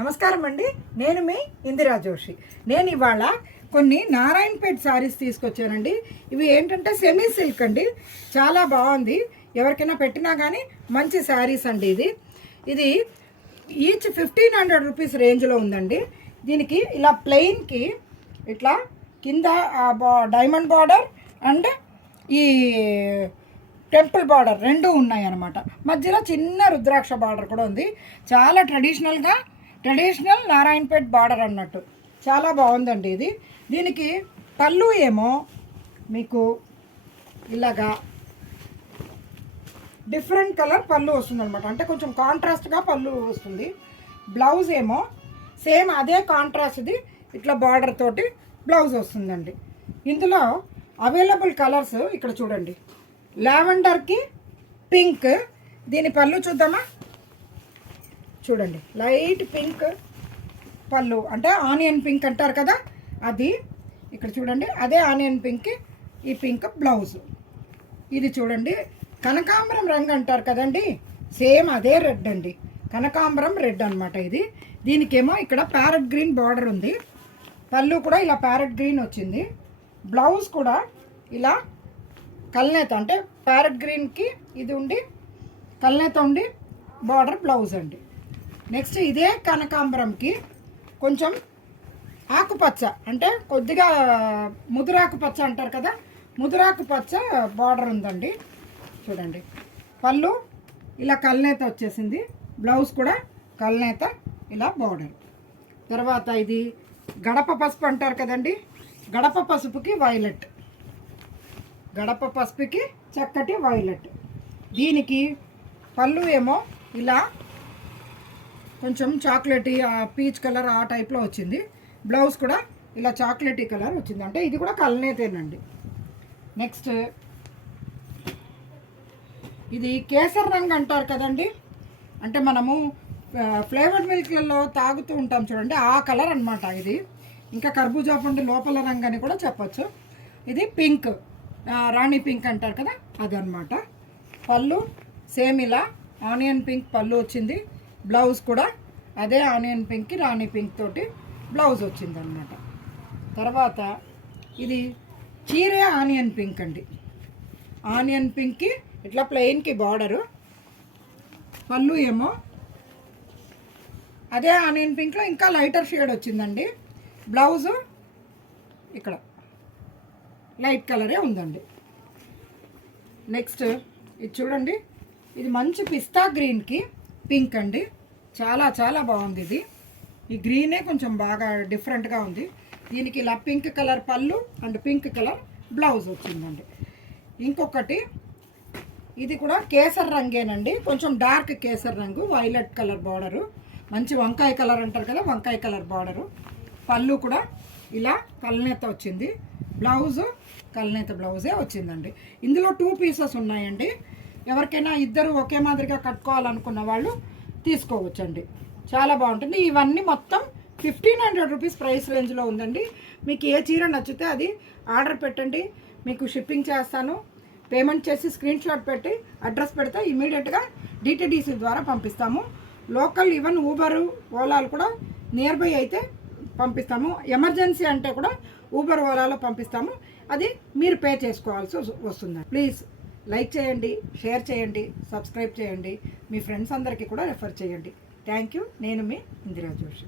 నమస్కారం అండి, నేను మీ ఇందిరా జోషి. నేను ఇవాళ కొన్ని నారాయణపేట్ శారీస్ తీసుకొచ్చానండి. ఇవి ఏంటంటే సెమీ సిల్క్ అండి, చాలా బాగుంది. ఎవరికైనా పెట్టినా కానీ మంచి శారీస్ అండి. ఇది ఈచ్ 1500 రూపీస్ రేంజ్లో ఉందండి. దీనికి ఇలా ప్లెయిన్కి ఇట్లా కింద డైమండ్ బార్డర్ అండ్ ఈ టెంపుల్ బార్డర్ రెండు ఉన్నాయి అన్నమాట. మధ్యలో చిన్న రుద్రాక్ష బార్డర్ కూడా ఉంది. చాలా ట్రెడిషనల్ నారాయణపేట్ బార్డర్ అన్నట్టు చాలా బాగుందండి ఇది. దీనికి పళ్ళు ఏమో మీకు ఇలాగా డిఫరెంట్ కలర్ పళ్ళు వస్తుంది అనమాట, అంటే కొంచెం కాంట్రాస్ట్గా పళ్ళు వస్తుంది. బ్లౌజ్ ఏమో సేమ్ అదే కాంట్రాస్ట్ది ఇట్లా బార్డర్ తోటి బ్లౌజ్ వస్తుందండి. ఇందులో అవైలబుల్ కలర్స్ ఇక్కడ చూడండి, లావెండర్కి పింక్. దీని పళ్ళు చూద్దామా, చూడండి, లైట్ పింక్ పళ్ళు, అంటే ఆనియన్ పింక్ అంటారు కదా అది. ఇక్కడ చూడండి, అదే ఆనియన్ పింక్, ఈ పింక్ బ్లౌజ్. ఇది చూడండి, కనకాంబరం రంగు అంటారు కదండి, సేమ్ అదే రెడ్ అండి, కనకాంబరం రెడ్ అనమాట ఇది. దీనికేమో ఇక్కడ ప్యారెట్ గ్రీన్ బార్డర్ ఉంది. పళ్ళు కూడా ఇలా ప్యారెట్ గ్రీన్ వచ్చింది. బ్లౌజ్ కూడా ఇలా కల్నేత, అంటే ప్యారెట్ గ్రీన్కి ఇది ఉండి కల్నేత ఉండి బార్డర్ బ్లౌజ్ అండి. నెక్స్ట్ ఇదే కనకాంబరంకి కొంచెం ఆకుపచ్చ, అంటే కొద్దిగా ముదురాకు పచ్చ అంటారు కదా, ముదురాకు పచ్చ బార్డర్ ఉందండి. చూడండి, పళ్ళు ఇలా కల్నేత వచ్చేసింది, బ్లౌజ్ కూడా కల్నేత ఇలా బార్డర్. తర్వాత ఇది గడప పసుపు అంటారు కదండి, గడప పసుపుకి వైలెట్, గడప పసుపుకి చక్కటి వైలెట్. దీనికి పళ్ళు ఏమో ఇలా కొంచెం చాక్లెటీ పీచ్ కలర్ ఆ టైప్లో వచ్చింది. బ్లౌజ్ కూడా ఇలా చాక్లెటీ కలర్ వచ్చింది, అంటే ఇది కూడా కల్నేతేనండి. నెక్స్ట్ ఇది కేసర్ రంగు అంటారు కదండి, అంటే మనము ఫ్లేవర్డ్ మిల్క్లలో తాగుతూ ఉంటాం చూడండి, ఆ కలర్ అనమాట ఇది. ఇంకా కర్బూజా పండు లోపల రంగు అని కూడా చెప్పచ్చు. ఇది పింక్, రాణి పింక్ అంటారు కదా అదనమాట. పళ్ళు సేమ్ ఇలా ఆనియన్ పింక్ పళ్ళు వచ్చింది. బ్లౌజ్ కూడా అదే ఆనియన్ పింక్కి రాణి పింక్ తోటి బ్లౌజ్ వచ్చిందనమాట. తర్వాత ఇది చీరే ఆనియన్ పింక్ అండి, ఆనియన్ పింక్కి ఇట్లా ప్లెయిన్కి బార్డరు. పళ్ళు ఏమో అదే ఆనియన్ పింక్లో ఇంకా లైటర్ షేడ్ వచ్చిందండి. బ్లౌజు ఇక్కడ లైట్ కలరే ఉందండి. నెక్స్ట్ ఇది చూడండి, ఇది మంచి పిస్తా గ్రీన్కి పింక్ అండి, చాలా చాలా బాగుంది ఇది. ఈ గ్రీనే కొంచెం బాగా డిఫరెంట్గా ఉంది. దీనికి ఇలా పింక్ కలర్ పళ్ళు అండ్ పింక్ కలర్ బ్లౌజ్ వచ్చిందండి. ఇంకొకటి ఇది కూడా కేసర్ రంగేనండి, కొంచెం డార్క్ కేసర్ రంగు, వైలెట్ కలర్ బార్డరు, మంచి వంకాయ కలర్ అంటారు కదా, వంకాయ కలర్ బార్డరు. పళ్ళు కూడా ఇలా కల్నేత వచ్చింది, బ్లౌజు కల్నేత బ్లౌజే వచ్చిందండి. ఇందులో 2 పీసెస్ ఉన్నాయండి. ఎవరికైనా ఇద్దరు ఒకే మాదిరిగా కట్టుకోవాలనుకున్న వాళ్ళు తీసుకోవచ్చండి, చాలా బాగుంటుంది. ఇవన్నీ మొత్తం 1500 రూపీస్ ప్రైస్ రేంజ్లో ఉందండి. మీకు ఏ చీర నచ్చితే అది ఆర్డర్ పెట్టండి, మీకు షిప్పింగ్ చేస్తాను. పేమెంట్ చేసి స్క్రీన్ షాట్ పెట్టి అడ్రస్ పెడితే ఇమీడియట్గా డిటిడిసి ద్వారా పంపిస్తాము. లోకల్ ఈవెన్ ఊబరు ఓలాలు కూడా నియర్ బై అయితే పంపిస్తాము. ఎమర్జెన్సీ అంటే కూడా ఊబర్ ఓలాలో పంపిస్తాము, అది మీరు పే చేసుకోవాల్సి వస్తుంది. ప్లీజ్ లైక్ చేయండి, షేర్ చేయండి, సబ్స్క్రైబ్ చేయండి, మీ ఫ్రెండ్స్ అందరికీ కూడా రెఫర్ చేయండి. Thank you. నేను మీ ఇందిరా జోషి.